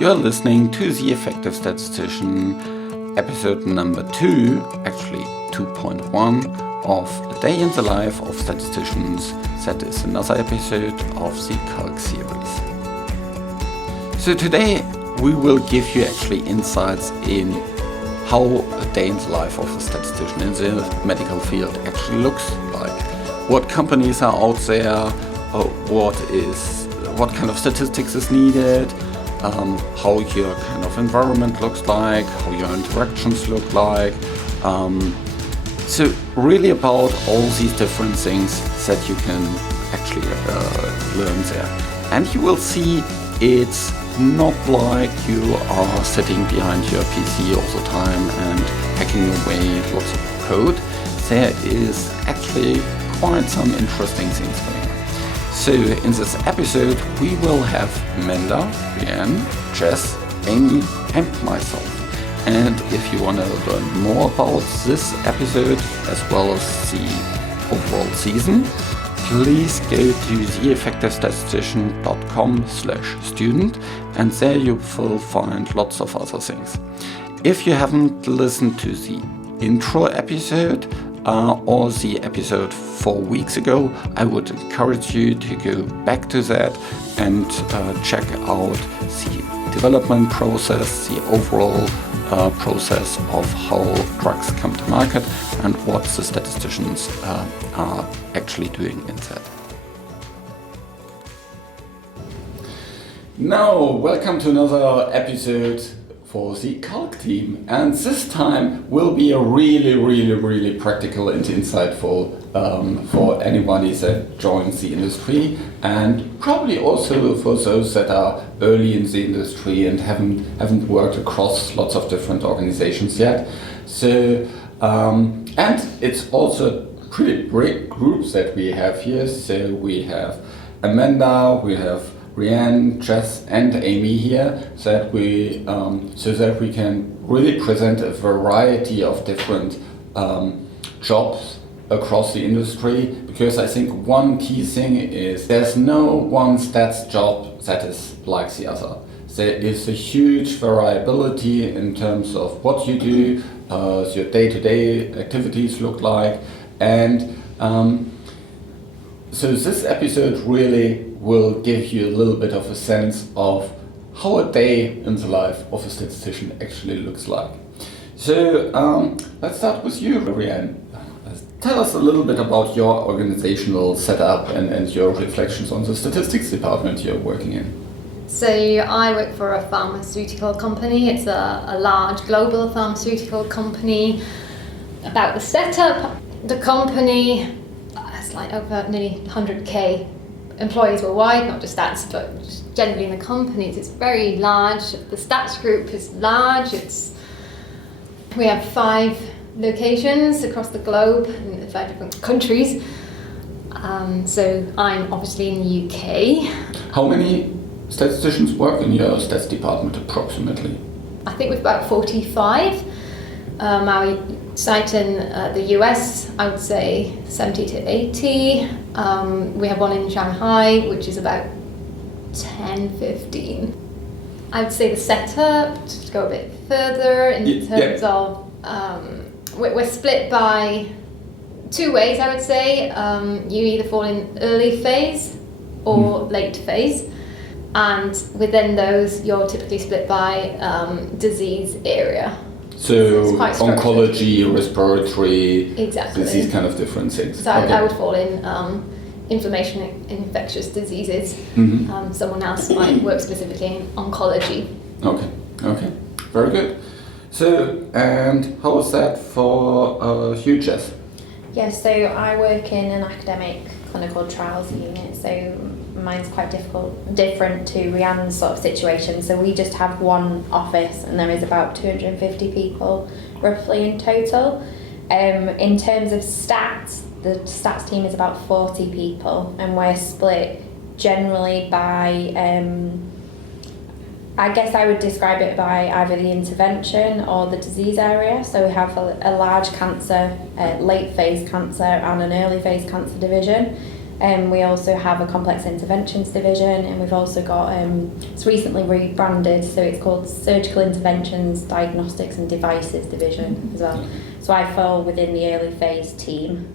You're listening to The Effective Statistician, episode number 2, actually 2.1, of A Day in the Life of Statisticians. That is another episode of the Calc series. So today we will give you actually insights in how a day in the life of a statistician in the medical field actually looks like. What companies are out there, what kind of statistics is needed, how your kind of environment looks like, how your interactions look like. So really about all these different things that you can actually learn there. And you will see it's not like you are sitting behind your PC all the time and hacking away lots of code. There is actually quite some interesting things going on. So in this episode we will have Amanda, Brianne, Jess, Amy and myself. And if you want to learn more about this episode as well as the overall season, please go to theeffectivestatistician.com/student and there you will find lots of other things. If you haven't listened to the intro episode or the episode 4 weeks ago, I would encourage you to go back to that and check out the development process, the overall process of how drugs come to market and what the statisticians are actually doing in that. Now, welcome to another episode for the Calc team, and this time will be a really practical and insightful for anybody that joins the industry, and probably also for those that are early in the industry and haven't worked across lots of different organizations yet. So and it's also pretty big groups that we have here. So we have Amanda, we have Brianne, Jess and Amy here, so that we can really present a variety of different jobs across the industry, because I think one key thing is there's no one stats job that is like the other. There is a huge variability in terms of what you do, your day-to-day activities look like, and so this episode really will give you a little bit of a sense of how a day in the life of a statistician actually looks like. So let's start with you, Brianne. Tell us a little bit about your organizational setup and your reflections on the statistics department you're working in. So I work for a pharmaceutical company. It's a large global pharmaceutical company. About the setup, the company has like over nearly 100k employees worldwide, not just stats, but generally in the companies. It's very large. The stats group is large. We have 5 locations across the globe in 5 different countries. So I'm obviously in the UK. How many statisticians work in your stats department approximately? I think we've about 45. Our site in the US, I would say 70 to 80. We have one in Shanghai, which is about 10, 15. I would say the setup, to go a bit further in terms of, we're split by 2 ways, I would say. You either fall in early phase or late phase. And within those, you're typically split by disease area. So oncology, respiratory, exactly. These kind of different things. So I would fall in inflammation, infectious diseases. Mm-hmm. Someone else might work specifically in oncology. Okay, very good. So, and how is that for you, Jess? Yes, so I work in an academic clinical trials unit, so mine's quite different to Rhiannon's sort of situation. So we just have one office and there is about 250 people roughly in total. In terms of stats, the stats team is about 40 people and we're split generally by, I guess I would describe it by either the intervention or the disease area. So we have a large cancer, late phase cancer and an early phase cancer division. We also have a complex interventions division, and we've also got, it's recently rebranded, so it's called Surgical Interventions, Diagnostics and Devices division as well. So I fall within the early phase team.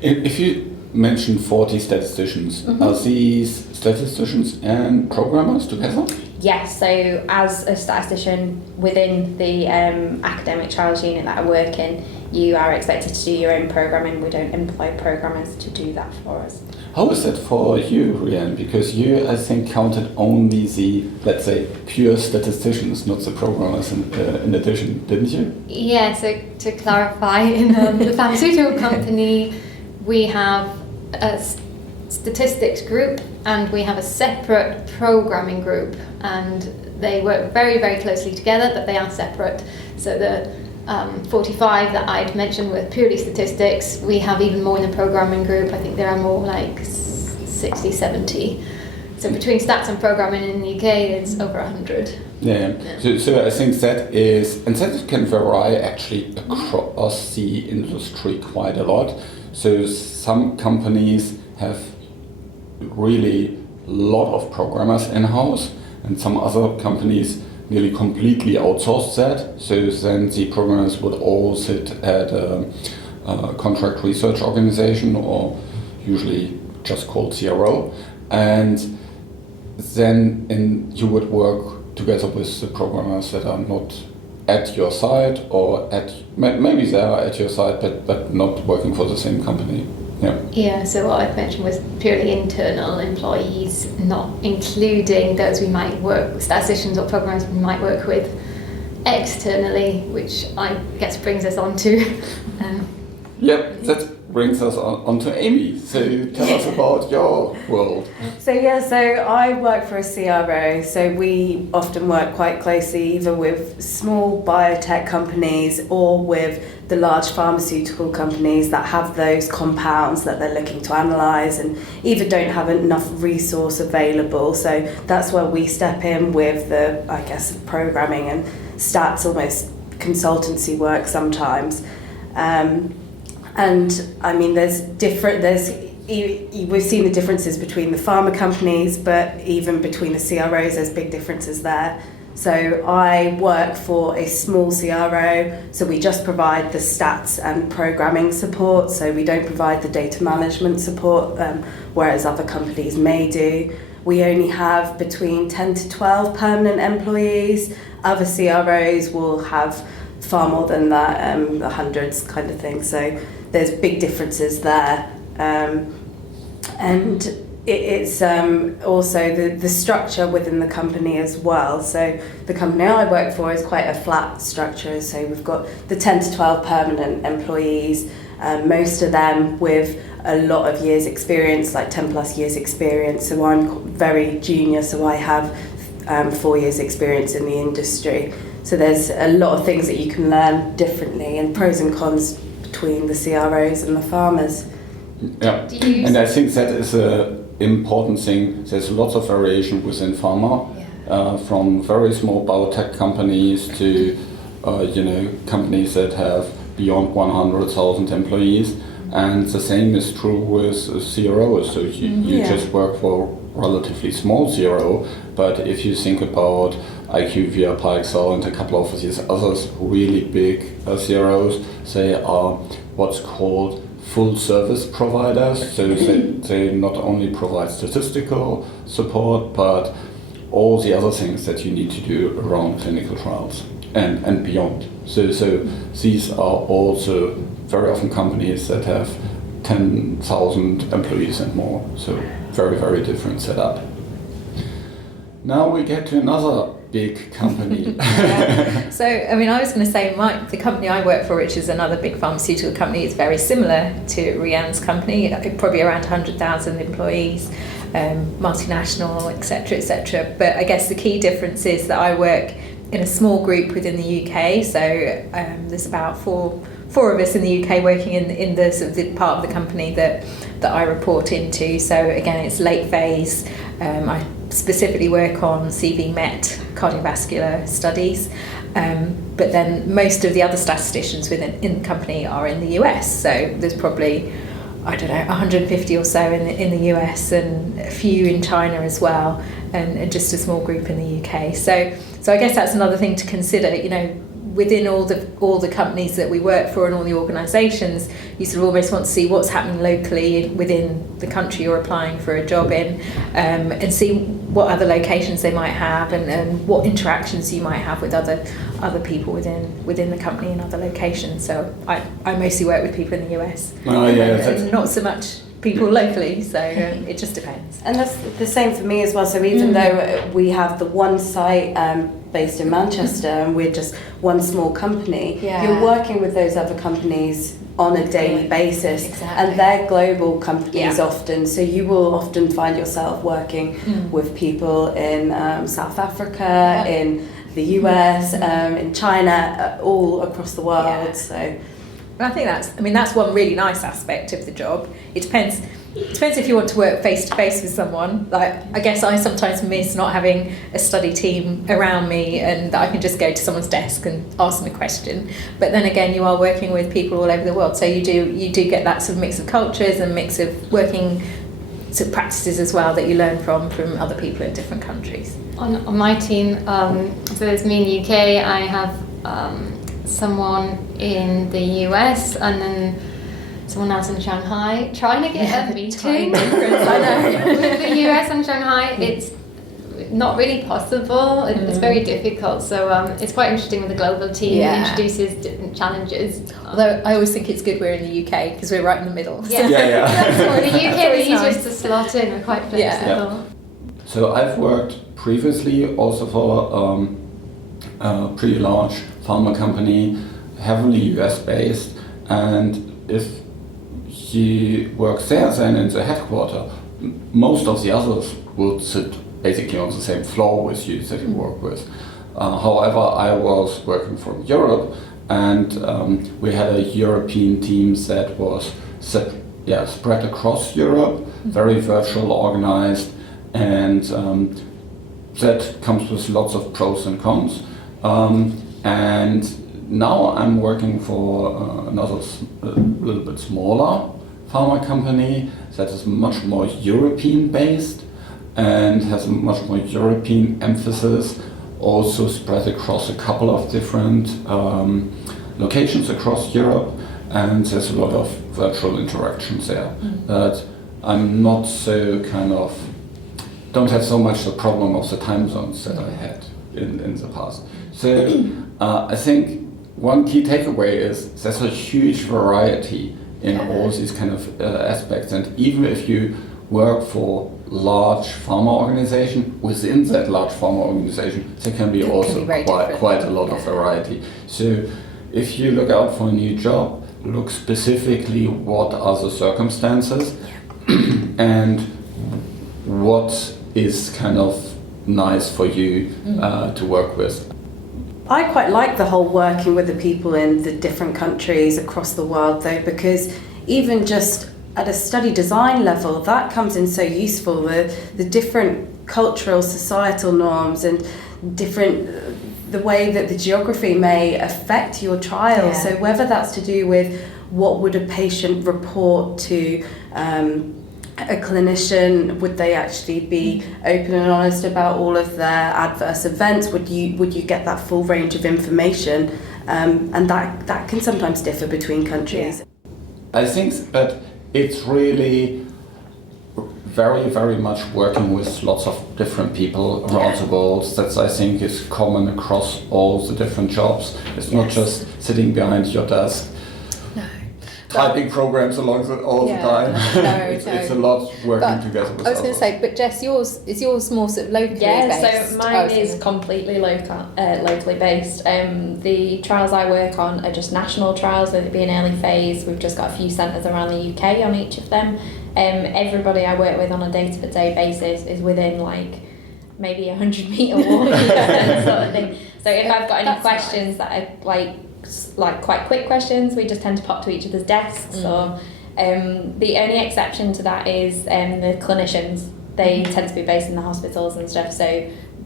If you mentioned 40 statisticians, are these statisticians and programmers together? Yes, so as a statistician within the academic trials unit that I work in, you are expected to do your own programming. We don't employ programmers to do that for us. How is that for you, Rianne? Because you, I think, counted only the, let's say, pure statisticians, not the programmers in addition, didn't you? Yeah, so to clarify, in the pharmaceutical company, we have a statistics group and we have a separate programming group, and they work very, very closely together, but they are separate. So the 45 that I'd mentioned were purely statistics. We have even more in the programming group. I think there are more like 60, 70. So between stats and programming in the UK, it's over 100. Yeah. So I think that is, and that can vary actually across the industry quite a lot. So some companies have really a lot of programmers in-house, and some other companies nearly completely outsource that. So then the programmers would all sit at a contract research organization, or usually just called CRO, and then you would work together with the programmers that are not at your site, or maybe they are at your site but not working for the same company. Yeah, so what I've mentioned was purely internal employees, not including those we might work with, statisticians or programmers we might work with externally, which I guess brings us on to... Yep, that brings us on to Amy. So tell us about your world. So I work for a CRO, so we often work quite closely either with small biotech companies or with the large pharmaceutical companies that have those compounds that they're looking to analyse and either don't have enough resource available. So that's where we step in with the, I guess, programming and stats, almost consultancy work sometimes. And I mean, we've seen the differences between the pharma companies, but even between the CROs, there's big differences there. So I work for a small CRO, so we just provide the stats and programming support, so we don't provide the data management support, whereas other companies may do. We only have between 10 to 12 permanent employees. Other CROs will have far more than that, the hundreds kind of thing. So there's big differences there. And it's also the structure within the company as well. So the company I work for is quite a flat structure. So we've got the 10 to 12 permanent employees, most of them with a lot of years experience, like 10 plus years experience. So I'm very junior, so I have 4 years experience in the industry. So there's a lot of things that you can learn differently, and pros and cons between the CROs and the farmers. Yeah, and I think that is an important thing. There's lots of variation within pharma, from very small biotech companies to companies that have beyond 100,000 employees, and the same is true with CROs. So you just work for a relatively small CRO, but if you think about IQVIA, Parexel, and a couple of these others really big CROs, they are what's called full service providers. So they not only provide statistical support, but all the other things that you need to do around clinical trials and beyond. So these are also very often companies that have 10,000 employees and more. So very, very different setup. Now we get to another big company. So, I mean, I was going to say the company I work for, which is another big pharmaceutical company, is very similar to Rianne's company, probably around 100,000 employees, multinational, etc. But I guess the key difference is that I work in a small group within the UK. So there's about four of us in the UK working in the sort of the part of the company that I report into. So again, it's late phase. I specifically work on CV-MET cardiovascular studies, but then most of the other statisticians in the company are in the US. So there's probably, I don't know, 150 or so in the US and a few in China as well, and just a small group in the UK. So I guess that's another thing to consider. You know, within all the companies that we work for and all the organisations, you sort of almost want to see what's happening locally within the country you're applying for a job in, and see what other locations they might have, and what interactions you might have with other people within the company in other locations. So I mostly work with people in the US, and not so much people locally, so it just depends. And that's the same for me as well. So even though we have the one site based in Manchester and we're just one small company, you're working with those other companies on a daily basis, and they're global companies often, so you will often find yourself working with people in South Africa, in the US, in China, all across the world. So I think that's one really nice aspect of the job. It depends if you want to work face to face with someone. Like, I guess I sometimes miss not having a study team around me and that I can just go to someone's desk and ask them a question. But then again, you are working with people all over the world, so you do get that sort of mix of cultures and mix of working sort of practices as well that you learn from other people in different countries. On my team, so there's me in the UK. I have someone in the US and then someone else in Shanghai, trying to get a meeting I know. with the US and Shanghai. It's not really possible. It's very difficult. So it's quite interesting with the global team. It introduces different challenges. Although I always think it's good we're in the UK because we're right in the middle. Yeah. The UK is easiest to slot in. We're quite flexible. So I've worked previously also for a pretty large pharma company, heavily US based, and if you work there then in the headquarters, most of the others would sit basically on the same floor with you that you work with. However, I was working from Europe, and we had a European team that was spread across Europe, very virtual organized, and that comes with lots of pros and cons. And now I'm working for another little bit smaller pharma company that is much more European based and has a much more European emphasis, also spread across a couple of different locations across Europe, and there's a lot of virtual interactions there. But I'm not so don't have so much the problem of the time zones that I had in the past. So I think one key takeaway is there's a huge variety in all these kind of aspects, and even if you work for large pharma organization, within that large pharma organization there can be quite a lot of variety. So if you look out for a new job, look specifically what are the circumstances and what is kind of nice for you to work with. I quite like the whole working with the people in the different countries across the world though, because even just at a study design level, that comes in so useful, the different cultural, societal norms and the way that the geography may affect your trial. So whether that's to do with what would a patient report to a clinician, would they actually be open and honest about all of their adverse events? Would you get that full range of information? And that can sometimes differ between countries. I think that it's really very, very much working with lots of different people around the world. That I think is common across all the different jobs. It's not just sitting behind your desk typing programs all the time. It's a lot working together with I was going to say, but Jess, is yours more sort of locally based? So mine is completely locally based. The trials I work on are just national trials, so it'd be an early phase. We've just got a few centres around the UK on each of them. Everybody I work with on a day-to-day basis is within maybe 100 metre walk sort of thing. So if I've got any questions that I like quite quick questions, we just tend to pop to each other's desks. Or the only exception to that is the clinicians. They tend to be based in the hospitals and stuff,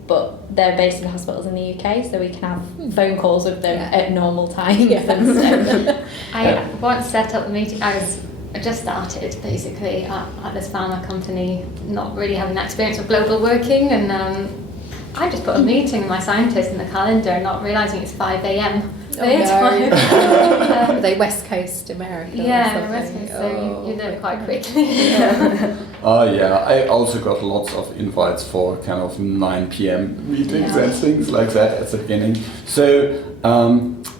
but they're based in the hospitals in the UK, so we can have phone calls with them at normal times and stuff. I once set up a meeting. I was I just started basically at this pharma company, not really having that experience of global working, and I just put a meeting with my scientist in the calendar, not realising it's 5 a.m. their time. Are they West Coast America? Yeah, West Coast, so you know quite quickly. I also got lots of invites for kind of 9 p.m. meetings and things like that at the beginning. So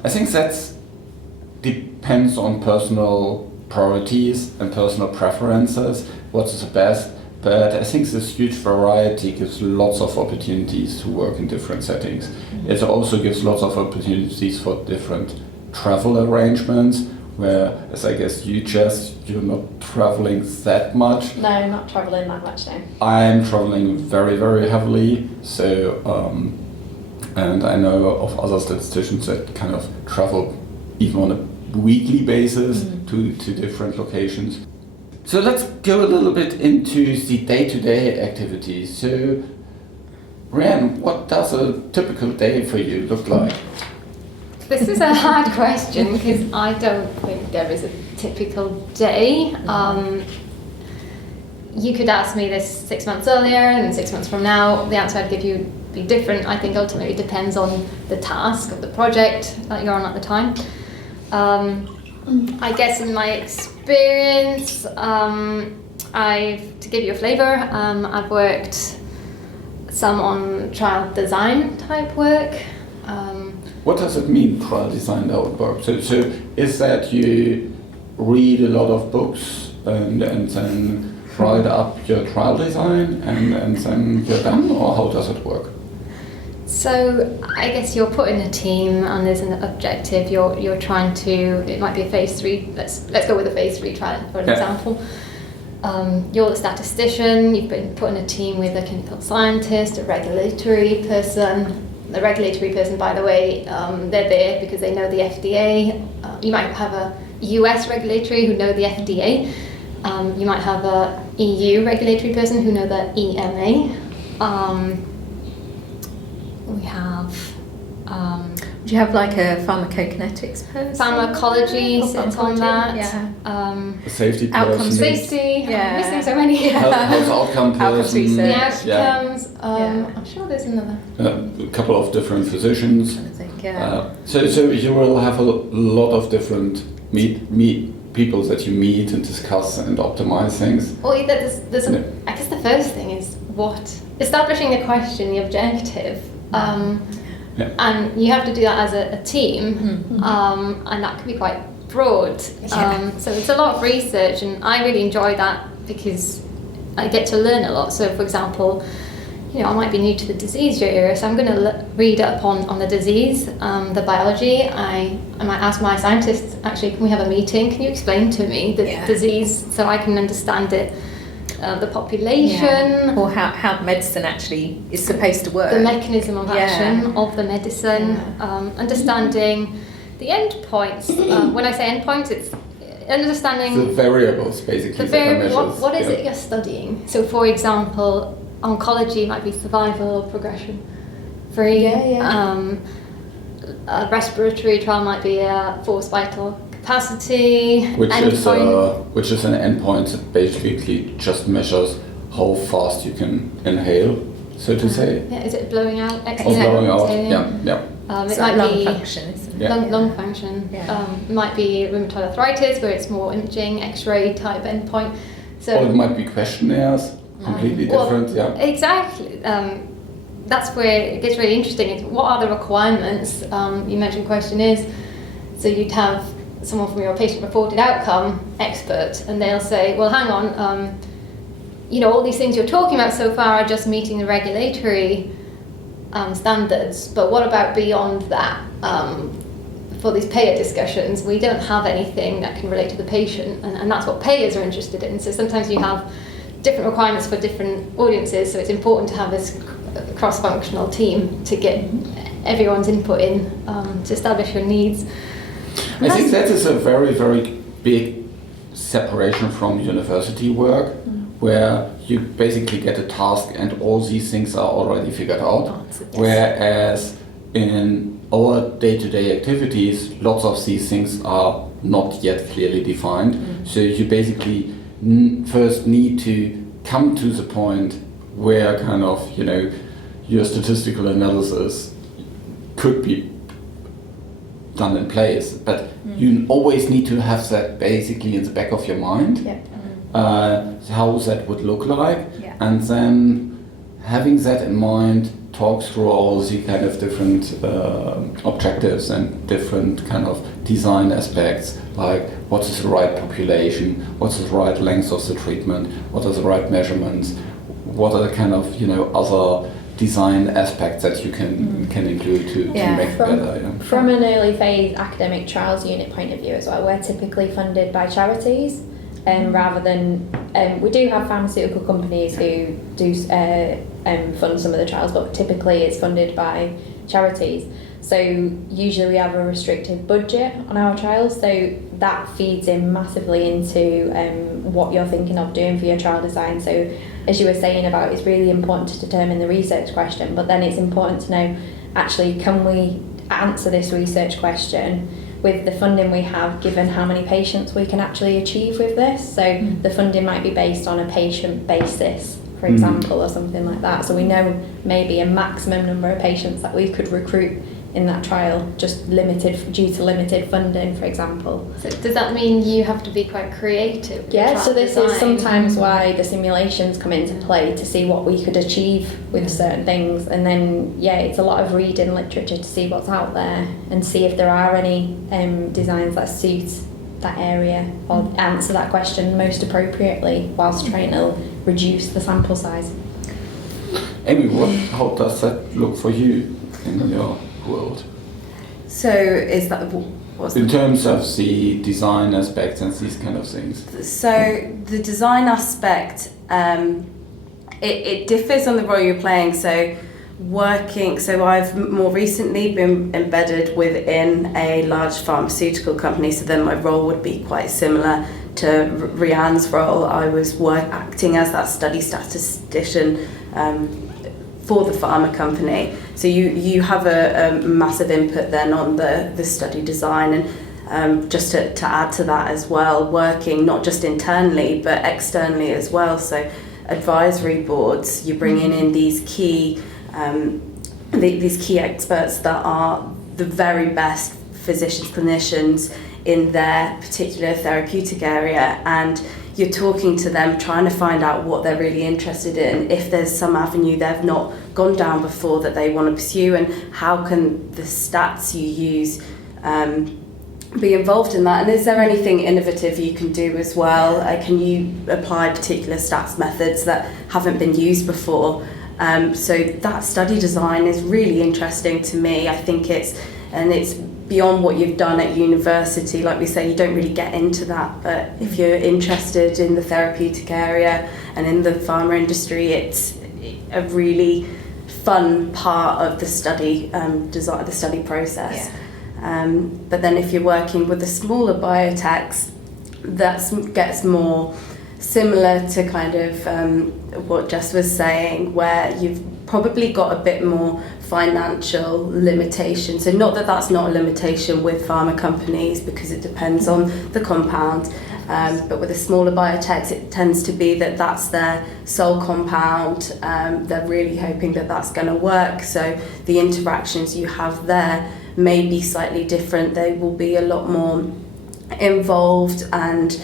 I think that depends on personal priorities and personal preferences, what is the best. But I think this huge variety gives lots of opportunities to work in different settings. It also gives lots of opportunities for different travel arrangements, where, as I guess you're not traveling that much. No, not travelling that much now. I'm traveling very, very heavily, so and I know of other statisticians that kind of travel even on a weekly basis to different locations. So let's go a little bit into the day-to-day activities. So, Rhiannon, what does a typical day for you look like? This is a hard question because I don't think there is a typical day. You could ask me this 6 months earlier and 6 months from now, the answer I'd give you would be different. I think ultimately it depends on the task of the project that you're on at the time. I guess in my experience, to give you a flavour, I've worked some on trial design type work. What does it mean, trial design type work? So is that you read a lot of books and then write up your trial design and then you're done, or how does it work? So I guess you're put in a team and there's an objective. You're trying to. It might be a phase 3. Let's go with a phase 3 trial for an example. You're a statistician. You've been put in a team with a clinical scientist, a regulatory person. The regulatory person, by the way, they're there because they know the FDA. You might have a US regulatory who know the FDA. You might have a EU regulatory person who know the EMA. We have. Do you have like a pharmacokinetics person? Pharmacology sits on that. Yeah. Safety Outcome person. Safety. Yeah. I'm missing so many. Health outcome Outcomes person. research. The outcomes. I'm sure there's another. A couple of different physicians. I think, yeah. So you will have a lot of different people that you meet and discuss and optimize things. Well, I guess the first thing is establishing the question, the objective. And you have to do that as a team, and that can be quite broad. So it's a lot of research, and I really enjoy that because I get to learn a lot. So, for example, I might be new to the disease area, so I'm going to read up on the disease, the biology. I might ask my scientist, actually, can we have a meeting? Can you explain to me the disease so I can understand it? The population, or how medicine actually is supposed to work, the mechanism of action of the medicine, understanding the endpoints. When I say endpoints, it's understanding the variables, basically. What is it you're studying? So, for example, oncology might be survival or progression free. A respiratory trial might be a forced vital capacity, which is an endpoint that basically just measures how fast you can inhale, so to say. Yeah, is it blowing out? Blowing out. It so might lung be function, isn't it? Lung function. It might be rheumatoid arthritis, where it's more imaging, X-ray type endpoint. So or it might be questionnaires, completely different. Exactly. That's where it gets really interesting. What are the requirements? You mentioned questionnaires, so you'd have someone from your patient-reported outcome expert, and they'll say, well, hang on, all these things you're talking about so far are just meeting the regulatory standards, but what about beyond that? For these payer discussions, we don't have anything that can relate to the patient, and that's what payers are interested in. So sometimes you have different requirements for different audiences, so it's important to have this cross-functional team to get everyone's input in to establish your needs. I think that is a very, very big separation from university work, where you basically get a task and all these things are already figured out. Whereas in our day-to-day activities, lots of these things are not yet clearly defined. So you basically first need to come to the point where kind of, you know, your statistical analysis could be done in place, but you always need to have that basically in the back of your mind, how that would look like, and then having that in mind, talk through all the kind of different objectives and different kind of design aspects, like what is the right population, what's the right length of the treatment, what are the right measurements, what are the kind of, you know, other design aspects that you can include to make it better. Yeah. From an early phase academic trials unit point of view as well, we're typically funded by charities, rather than we do have pharmaceutical companies who do fund some of the trials, but typically it's funded by charities. So usually we have a restricted budget on our trials, so that feeds in massively into what you're thinking of doing for your trial design. So as you were saying about, it's really important to determine the research question, but then it's important to know, actually, can we answer this research question with the funding we have, given how many patients we can actually achieve with this? So the funding might be based on a patient basis, for example, or something like that. So we know maybe a maximum number of patients that we could recruit in that trial, just limited due to limited funding, for example. So does that mean you have to be quite creative with Yeah, trial so this design? is sometimes why the simulations come into play, to see what we could achieve with certain things. And then, it's a lot of reading literature to see what's out there and see if there are any designs that suit that area or answer that question most appropriately, whilst trying to reduce the sample size. Amy, how does that look for you in your world? So is that what's in terms of the design aspects and these kind of things? So the design aspect, it differs on the role you're playing. So I've more recently been embedded within a large pharmaceutical company, so then my role would be quite similar to Rianne's role. I was acting as that study statistician for the pharma company. So you have a massive input then on the study design, and just to add to that as well, working not just internally but externally as well. So advisory boards, you're bringing in these key experts that are the very best physicians, clinicians in their particular therapeutic area, and you're talking to them, trying to find out what they're really interested in, if there's some avenue they've not gone down before that they want to pursue, and how can the stats you use be involved in that, and is there anything innovative you can do as well? Can you apply particular stats methods that haven't been used before? So that study design is really interesting to me. I think it's beyond what you've done at university. Like we say, you don't really get into that, but if you're interested in the therapeutic area and in the pharma industry, it's a really fun part of the study design, the study process. But then if you're working with the smaller biotechs, that gets more similar to kind of what Jess was saying, where you've probably got a bit more financial limitation. So not that that's not a limitation with pharma companies, because it depends on the compound, but with the smaller biotechs it tends to be that that's their sole compound. They're really hoping that that's going to work, so the interactions you have there may be slightly different. They will be a lot more involved, and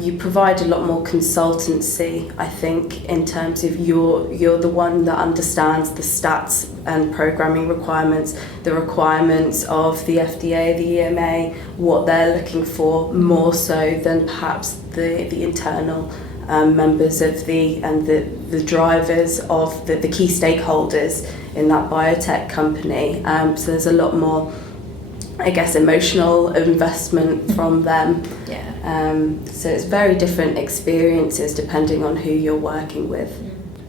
you provide a lot more consultancy, I think, in terms of you're the one that understands the stats and programming requirements, the requirements of the FDA, the EMA, what they're looking for, more so than perhaps the internal members of the drivers of the key stakeholders in that biotech company. So there's a lot more, I guess, emotional investment from them. So it's very different experiences depending on who you're working with.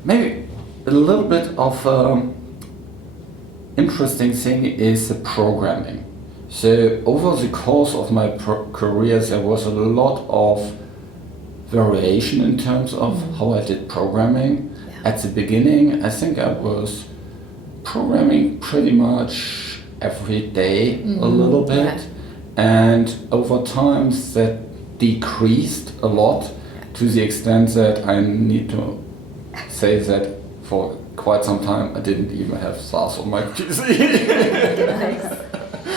Maybe a little bit of interesting thing is the programming. So over the course of my career there was a lot of variation in terms of how I did programming. At the beginning I think I was programming pretty much every day a little bit. and over time that decreased a lot to the extent that I need to say that for quite some time I didn't even have SAS on my PC.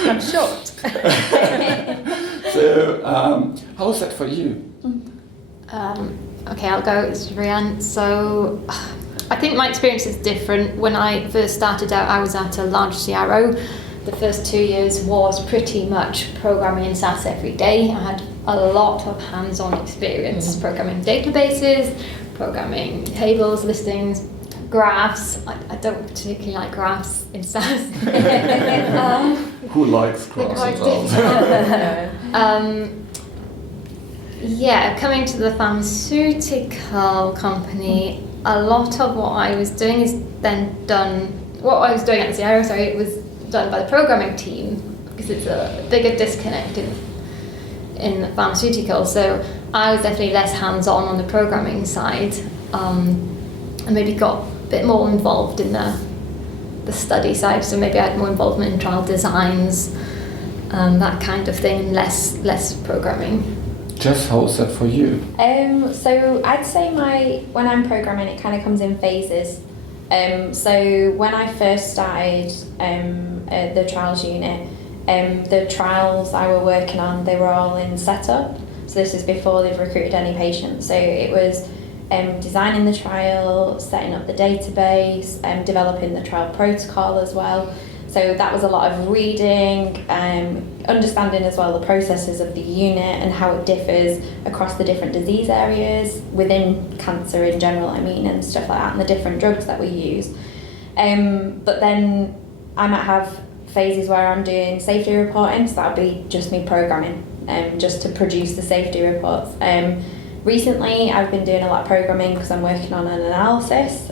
I'm shocked. So, how is that for you? Okay, I'll go. It's Rianne. So, I think my experience is different. When I first started out, I was at a large CRO. The first 2 years was pretty much programming in SAS every day. I had a lot of hands-on experience programming databases, programming tables, listings, graphs. I don't particularly like graphs in SAS. Who likes They're quite graphs? difficult. Yeah, coming to the pharmaceutical company, a lot of what I was doing is then done. What I was doing at the CRO, it was done by the programming team because it's a bigger disconnect in pharmaceutical. So I was definitely less hands-on the programming side, and maybe got a bit more involved in the study side. So maybe I had more involvement in trial designs, that kind of thing, and less programming. Just how is that for you? So I'd say when I'm programming, it kind of comes in phases. So when I first started the trials unit, the trials I were working on, they were all in setup. So this is before they've recruited any patients. So it was designing the trial, setting up the database, developing the trial protocol as well. So that was a lot of reading, understanding as well the processes of the unit and how it differs across the different disease areas, within cancer in general, and stuff like that, and the different drugs that we use. But then I might have phases where I'm doing safety reporting, so that'll be just me programming, just to produce the safety reports. Recently, I've been doing a lot of programming because I'm working on an analysis,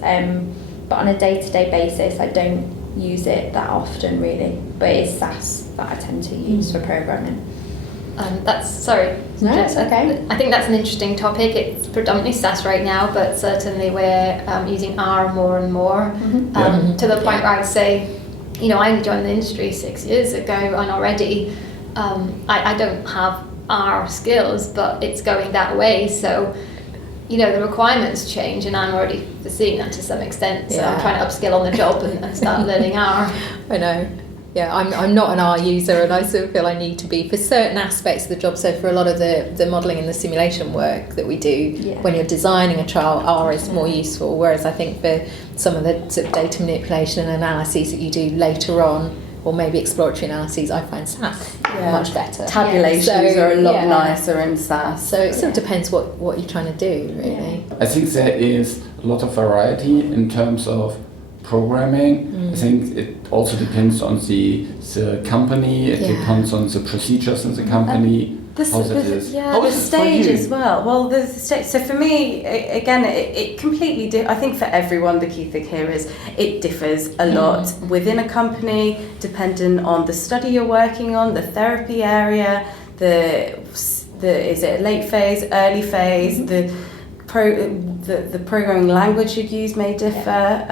but on a day-to-day basis, I don't use it that often really, but it's SAS that I tend to use for programming. No, it's okay. I think that's an interesting topic. It's predominantly SAS right now, but certainly we're using R more and more, to the point where I'd say, I joined the industry 6 years ago, and already I don't have R skills, but it's going that way. So the requirements change, and I'm already foreseeing that to some extent. So I'm trying to upskill on the job and start learning R. I know. Yeah, I'm not an R user, and I sort of feel I need to be for certain aspects of the job. So for a lot of the modelling and the simulation work that we do, when you're designing a trial, R is more useful. Whereas I think for some of the sort of data manipulation and analyses that you do later on, or maybe exploratory analyses, I find SAS much better. Tabulations are a lot nicer in SAS. So it sort of depends what you're trying to do, really. I think there is a lot of variety in terms of programming. I think it also depends on the company, it depends on the procedures in the company. The stage as well. Well, the stage. So for me, again, it completely. I think for everyone, the key thing here is it differs a lot within a company, depending on the study you're working on, the therapy area, is it late phase, early phase, the programming language you'd use may differ.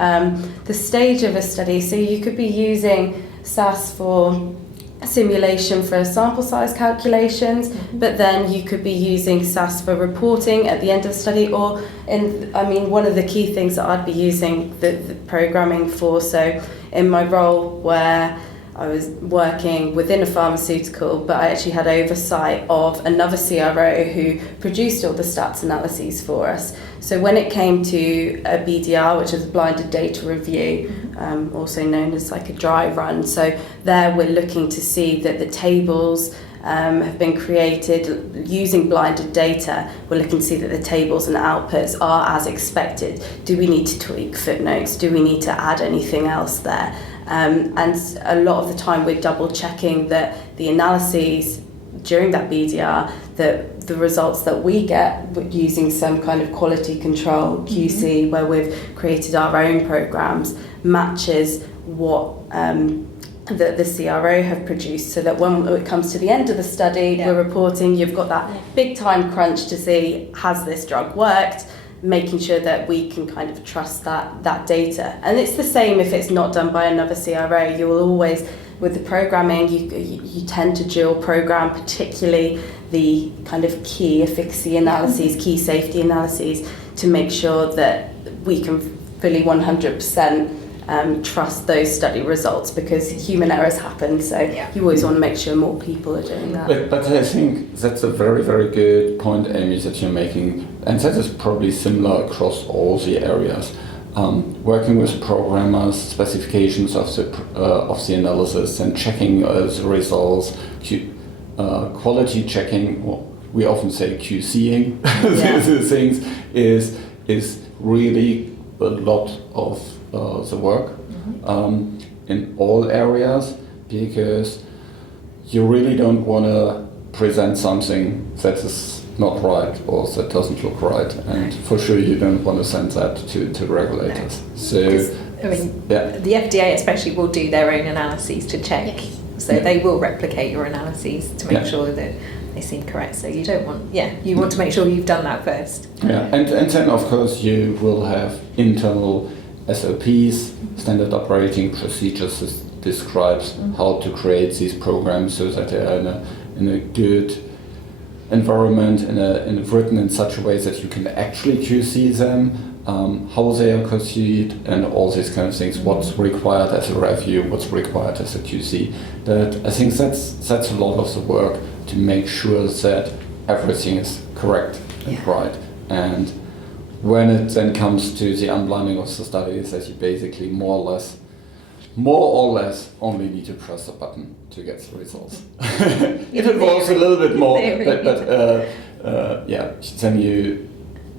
The stage of a study. So you could be using SAS for simulation for sample size calculations, but then you could be using SAS for reporting at the end of the study, or one of the key things that I'd be using the programming for. So in my role where I was working within a pharmaceutical, but I actually had oversight of another CRO who produced all the stats analyses for us. So when it came to a BDR, which is a blinded data review, also known as like a dry run, so there we're looking to see that the tables have been created using blinded data. We're looking to see that the tables and outputs are as expected. Do we need to tweak footnotes? Do we need to add anything else there? And a lot of the time we're double checking that the analyses during that BDR, that the results that we get using some kind of quality control QC, where we've created our own programs, matches what the CRO have produced, so that when it comes to the end of the study, we're reporting, you've got that big time crunch to see, has this drug worked? making sure that we can kind of trust that data. And it's the same if it's not done by another CRO. You will always, with the programming, you tend to dual program, particularly the kind of key efficacy analyses, key safety analyses, to make sure that we can fully 100% trust those study results, because human errors happen, so you always want to make sure more people are doing that. But I think that's a very, very good point, Amy, that you're making, and that is probably similar across all the areas. Working with programmers, specifications of the analysis, and checking the results, quality checking, we often say QCing these things, is really a lot of the work in all areas, because you really don't want to present something that is not right or that doesn't look right, and for sure you don't want to send that to regulators. So I mean, the FDA especially will do their own analyses to check, so they will replicate your analyses to make sure that they seem correct. So you don't want, you want to make sure you've done that first. And then of course you will have internal SOPs, standard operating procedures, that describes how to create these programs so that they are in a good environment, in written in such a way that you can actually QC them, how they are conceived, and all these kind of things. What's required as a review, what's required as a QC. That I think that's a lot of the work to make sure that everything is correct and right. And when it then comes to the unblinding of the studies, that you basically more or less only need to press a button to get the results. It involves a little bit more, but then you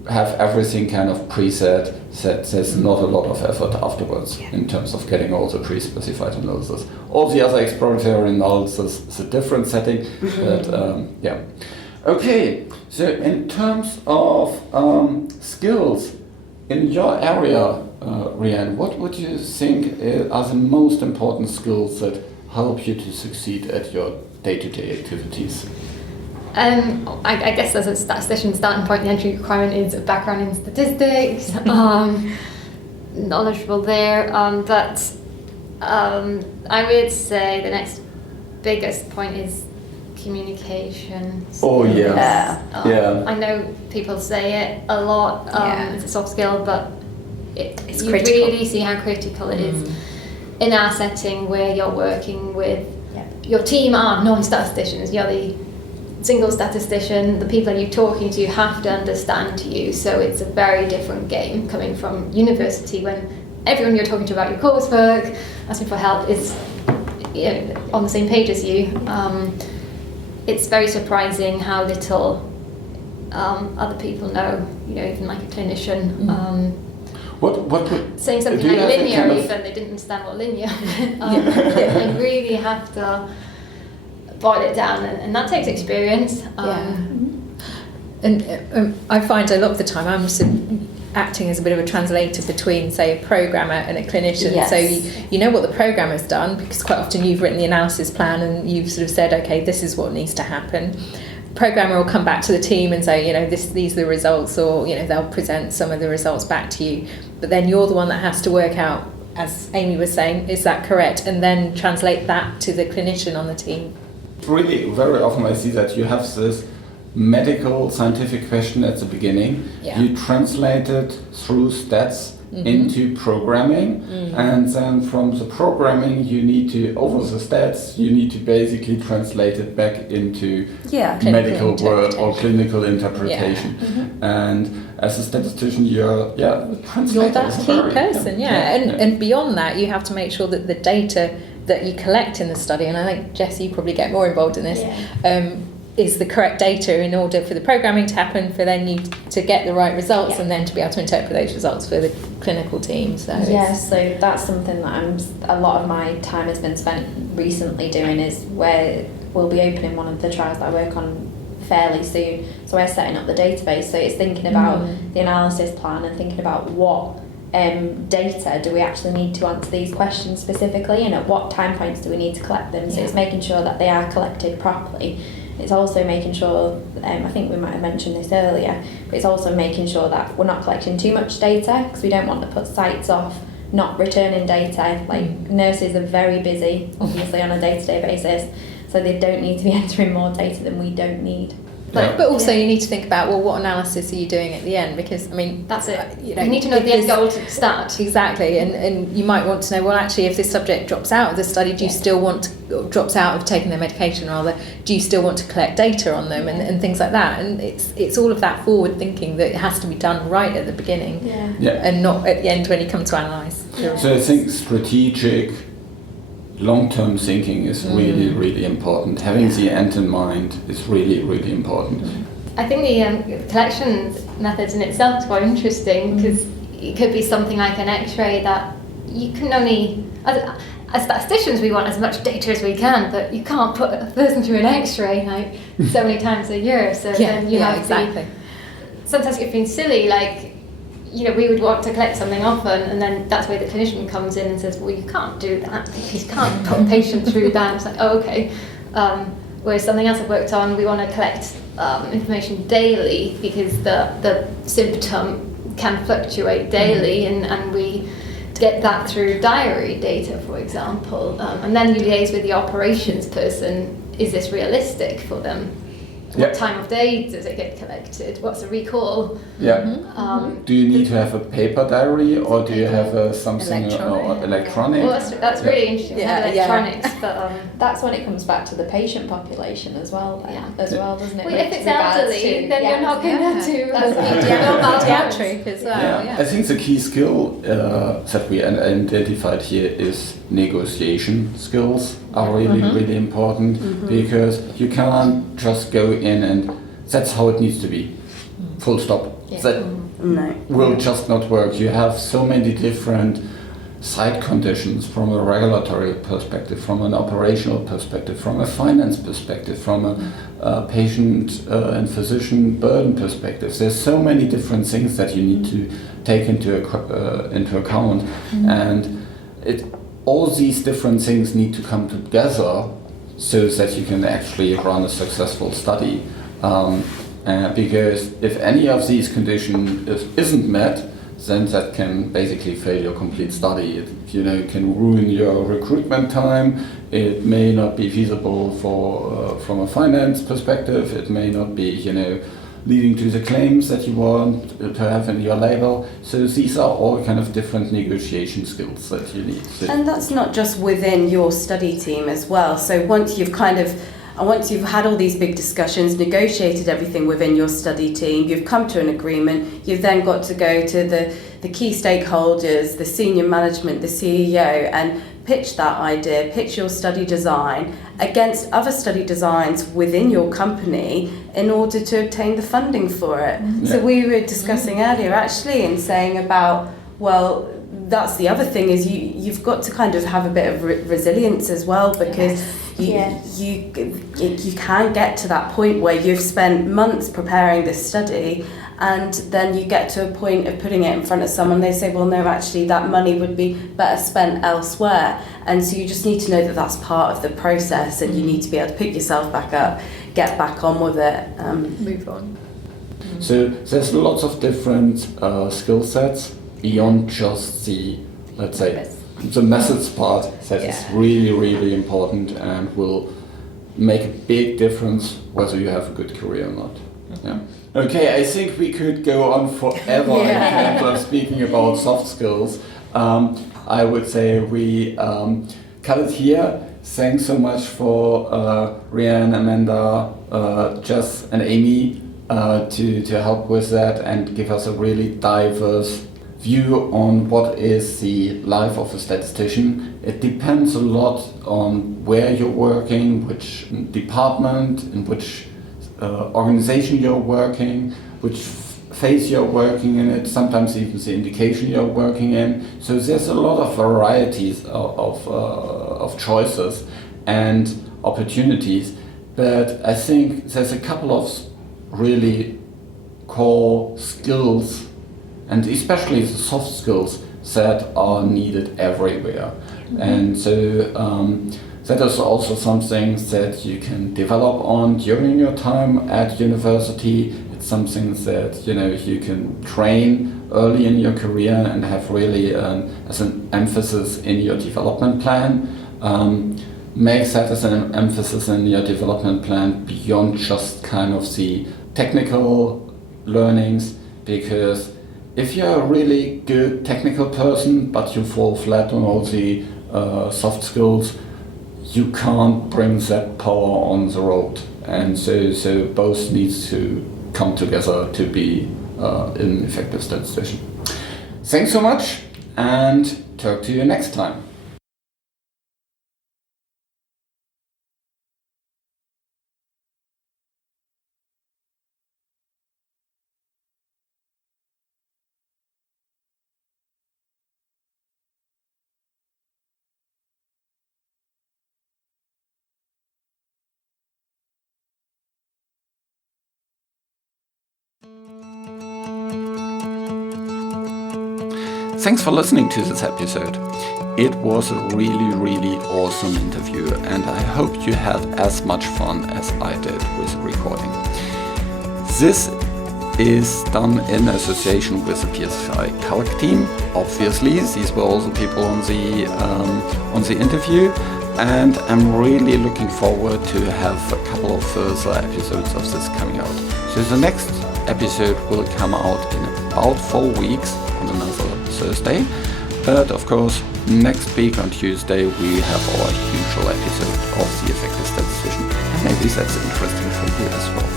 have everything kind of preset, that there's not a lot of effort afterwards in terms of getting all the pre-specified analysis. All the other exploratory analysis is a different setting, but Okay, so in terms of skills in your area, Rianne, what would you think are the most important skills that help you to succeed at your day-to-day activities? I guess as a statistician, starting point, the entry requirement is a background in statistics, knowledgeable there, but I would say the next biggest point is communication. Oh yes. I know people say it a lot, it's a soft skill, but it's you critical. Really see how critical it is in our setting where you're working with your team are non-statisticians. You're the single statistician. The people you're talking to have to understand you, so it's a very different game coming from university when everyone you're talking to about your coursework, asking for help, is on the same page as you. It's very surprising how little other people know, even like a clinician. What saying something like linear, even they didn't understand what linear meant. You really have to boil it down, and that takes experience. And I find a lot of the time I'm acting as a bit of a translator between, say, a programmer and a clinician. Yes. So you know what the programmer's done, because quite often you've written the analysis plan and you've sort of said, okay, this is what needs to happen. Programmer will come back to the team and say, these are the results, or they'll present some of the results back to you. But then you're the one that has to work out, as Amy was saying, is that correct, and then translate that to the clinician on the team. Really, very often I see that you have this medical scientific question at the beginning. You translate it through stats into programming, and then from the programming you need to, over the stats, you need to basically translate it back into medical word or clinical interpretation. And as a statistician, you're the translator. You're that key person, and beyond that, you have to make sure that the data that you collect in the study, and I think Jess, you probably get more involved in this, is the correct data in order for the programming to happen, for then you to get the right results, and then to be able to interpret those results for the clinical team. So so that's something that a lot of my time has been spent recently doing, is where we'll be opening one of the trials that I work on fairly soon. So we're setting up the database. So it's thinking about the analysis plan and thinking about what data do we actually need to answer these questions specifically, and at what time points do we need to collect them. So it's making sure that they are collected properly. It's also making sure, I think we might have mentioned this earlier, but it's also making sure that we're not collecting too much data, because we don't want to put sites off not returning data. Like, nurses are very busy, obviously, on a day-to-day basis, so they don't need to be entering more data than we don't need. But also you need to think about, well, what analysis are you doing at the end? Because, I mean... That's it. You know, you need to know the end goal to start. Exactly, and you might want to know, well, actually, if this subject drops out of the study, do you still want to, or drops out of taking their medication rather, do you still want to collect data on them and things like that? And it's all of that forward thinking that it has to be done right at the beginning and not at the end when you come to analyse. So I think strategic long-term thinking is really, really important. Having the end in mind is really, really important. I think the collection methods in itself is quite interesting, because it could be something like an X-ray that you can only, as statisticians, we want as much data as we can, but you can't put a person through an X-ray like so many times a year. So then you have to. Sometimes it's been silly, like, you know, we would want to collect something often, and then that's where the clinician comes in and says, well, you can't do that because you can't put a patient through that. It's like, oh, okay. Whereas something else I've worked on, we want to collect information daily, because the symptom can fluctuate daily, and we get that through diary data, for example. And then you liaise with the operations person. Is this realistic for them? What time of day does it get collected? What's the recall? Do you need to have a paper diary, or do you have something electronic? Well, that's really interesting. Electronics, but that's when it comes back to the patient population as well. Doesn't it? Well, if it's elderly, then you're not going to do pediatric as well. I think the key skill that we identified here is negotiation skills are really, really important, because you can't just go in and that's how it needs to be. Full stop. That will just not work. You have so many different site conditions from a regulatory perspective, from an operational perspective, from a finance perspective, from a patient and physician burden perspective. There's so many different things that you need to take into account, and all these different things need to come together so that you can actually run a successful study. Because if any of these conditions isn't met, then that can basically fail your complete study. It can ruin your recruitment time. It may not be feasible from a finance perspective. It may not be leading to the claims that you want to have in your label. So these are all kind of different negotiation skills that you need. And that's not just within your study team as well. So once you've had all these big discussions, negotiated everything within your study team, you've come to an agreement, you've then got to go to the key stakeholders, the senior management, the CEO, and pitch that idea, pitch your study design against other study designs within your company in order to obtain the funding for it. So we were discussing earlier actually and saying about, well, that's the other thing is you've got to kind of have a bit of resilience as well, because you can get to that point where you've spent months preparing this study, and then you get to a point of putting it in front of someone, they say, well, no, actually that money would be better spent elsewhere. And so you just need to know that that's part of the process, and you need to be able to pick yourself back up, get back on with it, move on. So there's lots of different skill sets beyond just the, let's say, the methods part that is really, really important and will make a big difference whether you have a good career or not. Okay, I think we could go on forever in terms of speaking about soft skills. I would say we cut it here. Thanks so much for Rhiannon, Amanda, Jess and Amy to help with that and give us a really diverse view on what is the life of a statistician. It depends a lot on where you're working, which department, in which organization you're working, which phase you're working in it, sometimes even the indication you're working in. So there's a lot of varieties of choices and opportunities, but I think there's a couple of really core skills, and especially the soft skills that are needed everywhere. And so That is also something that you can develop on during your time at university. It's something that you can train early in your career and have really as an emphasis in your development plan. Make that as an emphasis in your development plan beyond just kind of the technical learnings, because if you're a really good technical person but you fall flat on all the soft skills, you can't bring that power on the road. And so both needs to come together to be an effective statistician. Thanks so much, and talk to you next time. Thanks for listening to this episode. It was a really, really awesome interview, and I hope you had as much fun as I did with the recording. This is done in association with the PSI Calc team. Obviously, these were all the people on the interview, and I'm really looking forward to have a couple of further episodes of this coming out. So the next episode will come out in about 4 weeks on another Thursday, but of course next week on Tuesday we have our usual episode of The Effective Statistician, and maybe that's interesting for you as well.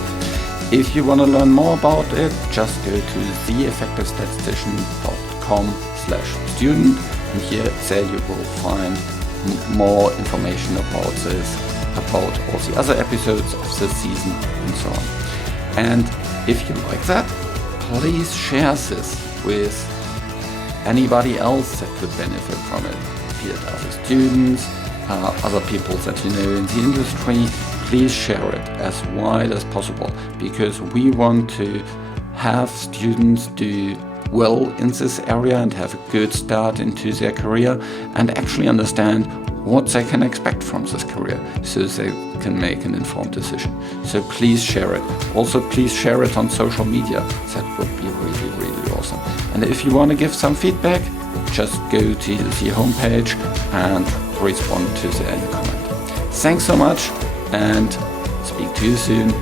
If you want to learn more about it, just go to theeffectivestatistician.com/student, and there you will find more information about this, about all the other episodes of this season and so on. And if you like that, please share this with anybody else that could benefit from it, be it other students, other people that you know in the industry. Please share it as wide as possible, because we want to have students do well in this area and have a good start into their career and actually understand what they can expect from this career, so they can make an informed decision. So please share it. Also, please share it on social media. That would be really, really awesome. And if you want to give some feedback, just go to the homepage and respond to any comment. Thanks so much, and speak to you soon.